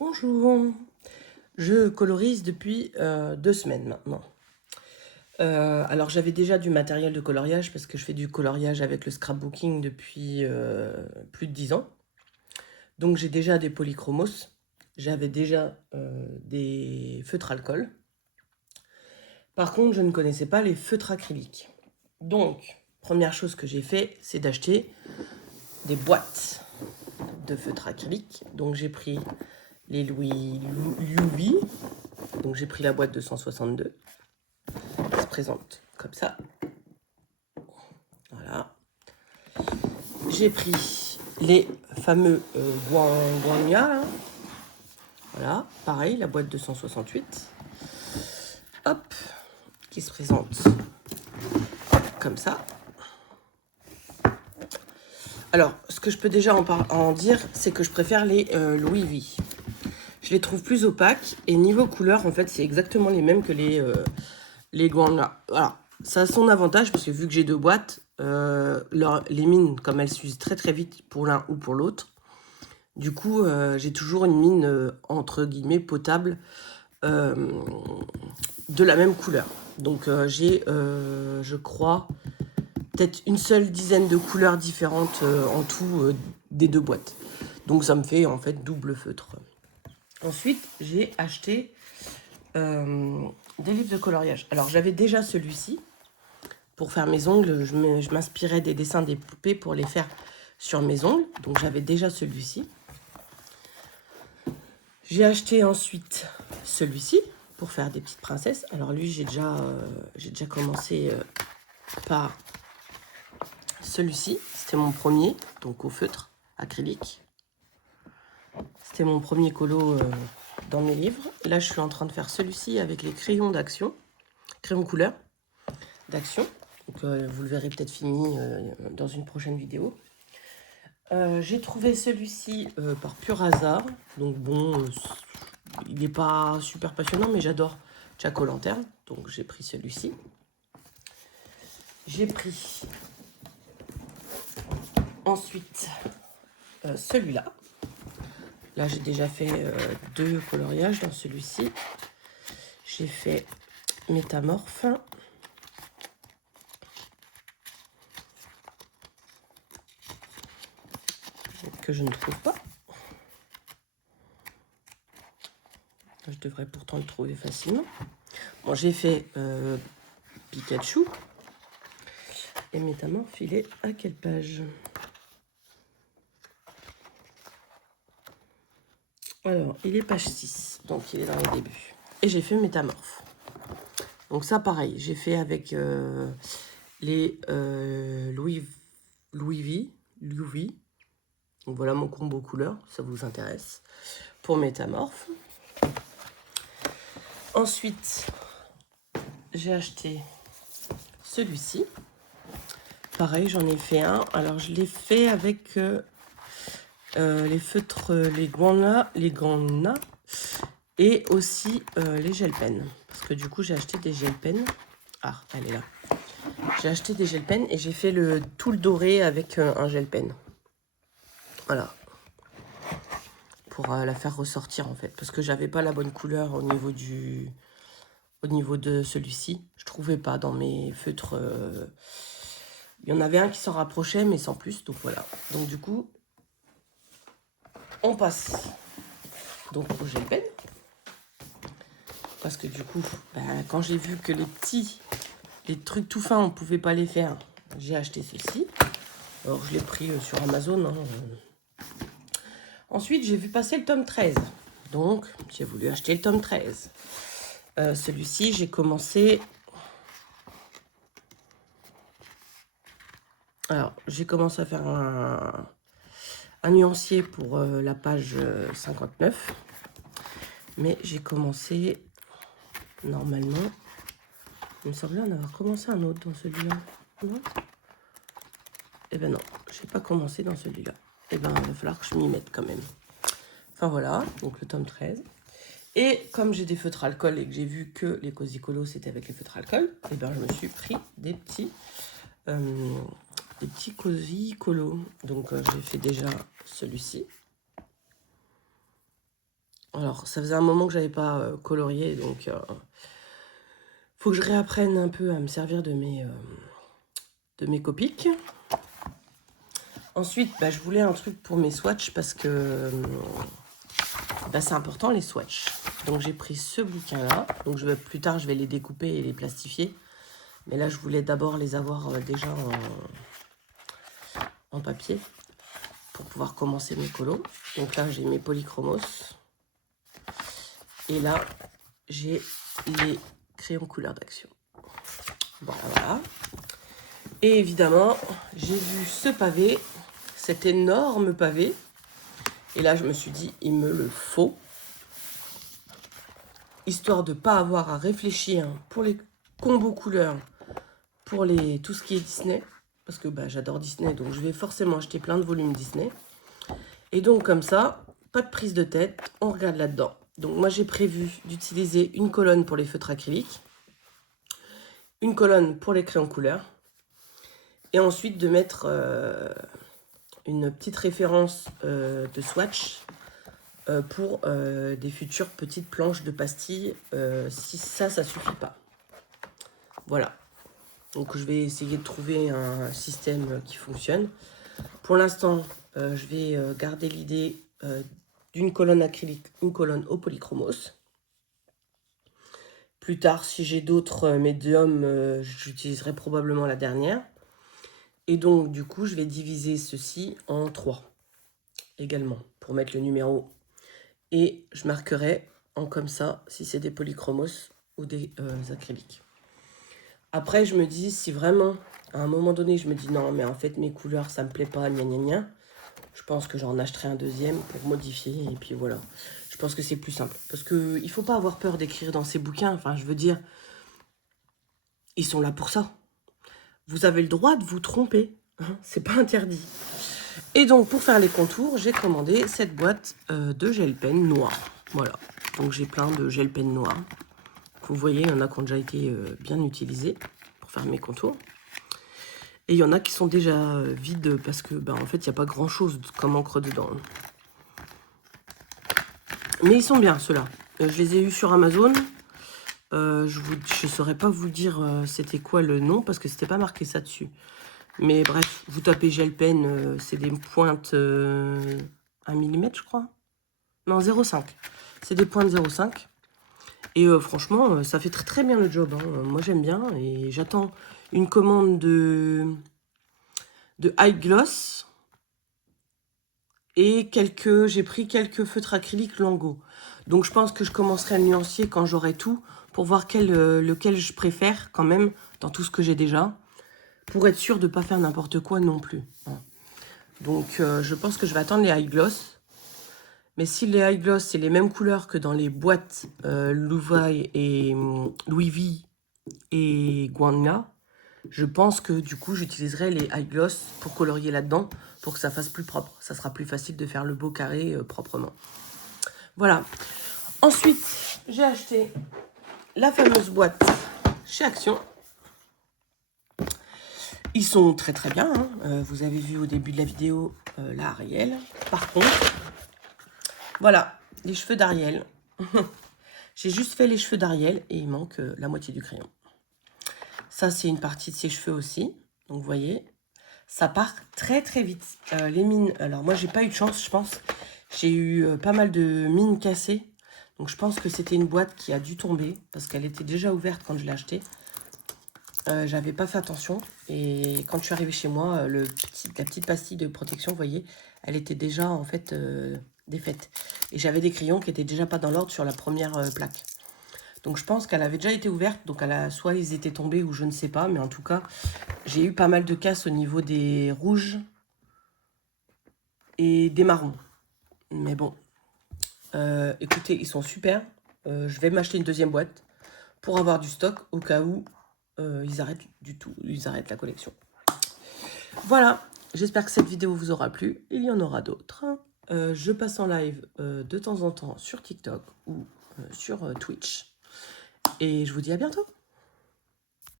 Bonjour, je colorise depuis 2 semaines maintenant. Alors j'avais déjà du matériel de coloriage parce que je fais du coloriage avec le scrapbooking depuis plus de 10 ans. Donc j'ai déjà des polychromos, j'avais déjà des feutres alcool. Par contre, je ne connaissais pas les feutres acryliques. Donc, première chose que j'ai fait, c'est d'acheter des boîtes de feutres acryliques. Donc j'ai pris les Louis UV. Donc j'ai pris la boîte de 162 qui se présente comme ça. Voilà. J'ai pris les fameux Guangya. Voilà, pareil, la boîte de 168. Hop, qui se présente comme ça. Alors, ce que je peux déjà en dire, c'est que je préfère les Louis V. Je les trouve plus opaques et niveau couleur, en fait, c'est exactement les mêmes que les Guangya. Voilà, ça a son avantage parce que vu que j'ai deux boîtes, les mines, comme elles s'usent très très vite pour l'un ou pour l'autre, du coup, j'ai toujours une mine entre guillemets potable de la même couleur. Donc j'ai, je crois, peut-être une seule dizaine de couleurs différentes en tout des deux boîtes. Donc ça me fait en fait double feutre. Ensuite, j'ai acheté des livres de coloriage. Alors j'avais déjà celui-ci pour faire mes ongles. Je m'inspirais des dessins des poupées pour les faire sur mes ongles. Donc j'avais déjà celui-ci. J'ai acheté ensuite celui-ci pour faire des petites princesses. Alors lui, j'ai déjà commencé par celui-ci. C'était mon premier, donc au feutre acrylique. C'était mon premier colo dans mes livres. Là, je suis en train de faire celui-ci avec les crayons d'action, crayons couleur d'action. Donc, vous le verrez peut-être fini dans une prochaine vidéo. J'ai trouvé celui-ci par pur hasard. Donc bon, il n'est pas super passionnant, mais j'adore Jack O'Lantern. Donc j'ai pris celui-ci. J'ai pris ensuite celui-là. Là, j'ai déjà fait 2 coloriages dans celui-ci. J'ai fait Métamorphe. Que je ne trouve pas. Je devrais pourtant le trouver facilement. Bon, j'ai fait Pikachu. Et Métamorphe, il est à quelle page? Alors, il est page 6, donc il est dans les débuts. Et j'ai fait Métamorphe. Donc ça, pareil, j'ai fait avec les Louis V. Donc voilà mon combo couleur, ça vous intéresse. Pour Métamorphe. Ensuite, j'ai acheté celui-ci. Pareil, j'en ai fait un. Alors, je l'ai fait avec les feutres, les Guangna, et aussi les gel pens. Parce que du coup, j'ai acheté des gel pens. Ah, elle est là. J'ai acheté des gel pens et j'ai fait tout le doré avec un gel pen. Voilà. Pour la faire ressortir en fait. Parce que j'avais pas la bonne couleur au niveau de celui-ci. Je trouvais pas dans mes feutres. Il y en avait un qui s'en rapprochait, mais sans plus. Donc voilà. Donc du coup, on passe donc au gel pen. Parce que du coup, quand j'ai vu que les trucs tout fins, on pouvait pas les faire, j'ai acheté ceci. Alors je l'ai pris sur Amazon. Ensuite, j'ai vu passer le tome 13. Donc, j'ai voulu acheter le tome 13. Celui-ci, j'ai commencé... Alors, j'ai commencé à faire un nuancier pour la page 59. Mais j'ai commencé, normalement... Il me semblait en avoir commencé un autre dans celui-là. Non? Eh ben non, j'ai pas commencé dans celui-là. Eh ben, il va falloir que je m'y mette quand même. Enfin voilà, donc le tome 13. Et comme j'ai des feutres alcool et que j'ai vu que les Cozy Colos c'était avec les feutres alcool, eh ben je me suis pris des petits Cozy Colos. Donc j'ai fait déjà celui-ci. Alors, ça faisait un moment que j'avais pas colorié, donc faut que je réapprenne un peu à me servir de mes Copics. Ensuite, bah, je voulais un truc pour mes swatchs parce que bah, c'est important les swatchs. Donc j'ai pris ce bouquin-là. Donc plus tard, je vais les découper et les plastifier. Mais là, je voulais d'abord les avoir déjà en papier pour pouvoir commencer mes colos. Donc là, j'ai mes polychromos. Et là, j'ai les crayons couleur d'action. Voilà, voilà. Et évidemment, j'ai vu ce pavé, cet énorme pavé. Et là, je me suis dit, il me le faut. Histoire de ne pas avoir à réfléchir pour les combos couleurs, pour tout ce qui est Disney. Parce que bah, j'adore Disney, donc je vais forcément acheter plein de volumes Disney. Et donc, comme ça, pas de prise de tête, on regarde là-dedans. Donc, moi, j'ai prévu d'utiliser une colonne pour les feutres acryliques, une colonne pour les crayons couleurs, et ensuite de mettre une petite référence de swatch pour des futures petites planches de pastilles, si ça suffit pas. Voilà. Donc, je vais essayer de trouver un système qui fonctionne. Pour l'instant, je vais garder l'idée d'une colonne acrylique, une colonne au polychromos. Plus tard, si j'ai d'autres médiums, j'utiliserai probablement la dernière. Et donc, du coup, je vais diviser ceci en 3 également pour mettre le numéro. Et je marquerai en comme ça si c'est des polychromos ou des acryliques. Après, je me dis, si vraiment, à un moment donné, je me dis non, mais en fait, mes couleurs, ça me plaît pas, gna gna gna, je pense que j'en achèterai un deuxième pour modifier. Et puis voilà. Je pense que c'est plus simple. Parce qu'il ne faut pas avoir peur d'écrire dans ces bouquins. Enfin, je veux dire, ils sont là pour ça. Vous avez le droit de vous tromper. Hein, c'est pas interdit. Et donc, pour faire les contours, j'ai commandé cette boîte de gel pen noir. Voilà. Donc, j'ai plein de gel pen noir. Vous voyez, il y en a qui ont déjà été bien utilisés pour faire mes contours. Et il y en a qui sont déjà vides parce que, bah, en fait, il n'y a pas grand-chose comme encre dedans. Mais ils sont bien, ceux-là. Je les ai eus sur Amazon. Je ne saurais pas vous dire c'était quoi le nom parce que c'était pas marqué ça dessus. Mais bref, vous tapez gel pen, c'est des pointes 1 mm, je crois. Non, 0,5. C'est des pointes 0,5. Et franchement, ça fait très très bien le job. Hein. Moi, j'aime bien. Et j'attends une commande de high gloss. Et j'ai pris quelques feutres acryliques Lango. Donc, je pense que je commencerai à le nuancier quand j'aurai tout pour voir lequel je préfère quand même dans tout ce que j'ai déjà. Pour être sûr de ne pas faire n'importe quoi non plus. Hein. Donc, je pense que je vais attendre les high gloss. Mais si les high gloss, c'est les mêmes couleurs que dans les boîtes Louvaille et Louis V et Guangna, je pense que du coup, j'utiliserai les high gloss pour colorier là-dedans pour que ça fasse plus propre. Ça sera plus facile de faire le beau carré proprement. Voilà. Ensuite, j'ai acheté la fameuse boîte chez Action. Ils sont très très bien. Hein. Vous avez vu au début de la vidéo la Ariel. Par contre, voilà, les cheveux d'Ariel. J'ai juste fait les cheveux d'Ariel et il manque la moitié du crayon. Ça, c'est une partie de ses cheveux aussi. Donc, vous voyez, ça part très très vite. Les mines, alors moi, j'ai pas eu de chance, je pense. J'ai eu pas mal de mines cassées. Donc, je pense que c'était une boîte qui a dû tomber parce qu'elle était déjà ouverte quand je l'ai achetée. J'avais pas fait attention. Et quand je suis arrivée chez moi, la petite pastille de protection, vous voyez, elle était déjà en fait défaite. Et j'avais des crayons qui étaient déjà pas dans l'ordre sur la première plaque. Donc je pense qu'elle avait déjà été ouverte. Donc soit ils étaient tombés ou je ne sais pas. Mais en tout cas, j'ai eu pas mal de casses au niveau des rouges et des marrons. Mais bon, écoutez, ils sont super. Je vais m'acheter une deuxième boîte pour avoir du stock au cas où ils arrêtent la collection. Voilà, j'espère que cette vidéo vous aura plu. Il y en aura d'autres. Je passe en live de temps en temps sur TikTok ou sur Twitch. Et je vous dis à bientôt.